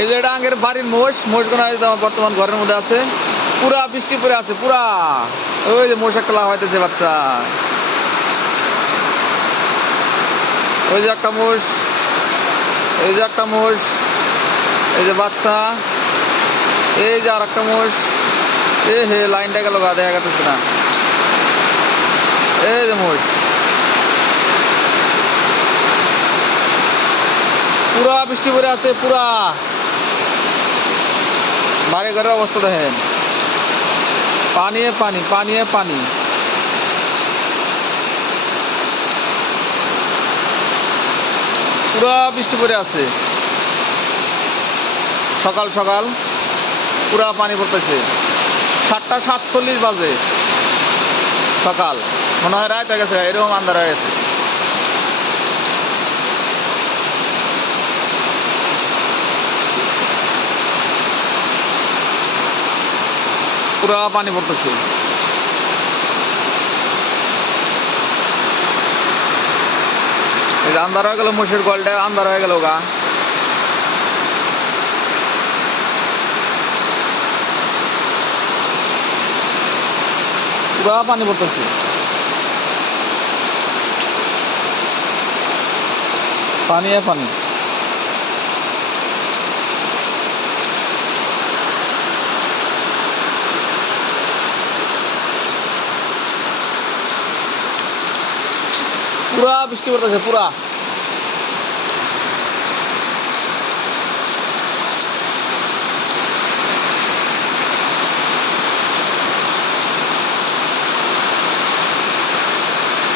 এই যে এটা আগের বাড়ির মোষগুলো বর্তমান ঘরের মধ্যে আছে, পুরা বৃষ্টি পড়ে আছে পুরা। ওই যে মোষ একটা লাফাইতেছে বাচ্চা, ওই যে একটা মোষ, এই যে একটা মোষ, এই যে বাচ্চা, এই যে আর একটা মোষ। এ হে লাইনটা গেল গা, দেখা গেছে না। এই যে মোষ পুরা বৃষ্টি পড়ে আছে পুরা। বাড়ি ঘরের অবস্থা দেখেন, পানি পানি পানি পানি। পুরা বৃষ্টি পড়ে আছে, সকাল সকাল পুরা পানি পড়তেছে। 7:47 বাজে সকাল, মনে হয় রাত হয়ে গেছে, এরকম আন্ধার হয়ে গেছে। পুরা পানি পড়তেছে। এই যে আন্ধার হয়ে গেল, মোষের গোয়ালটা আন্ধার হয়ে গেল গা। পুরা পানি পড়তেছে, পানি পানি। পুরা বৃষ্টি পড়তেছে পুরা।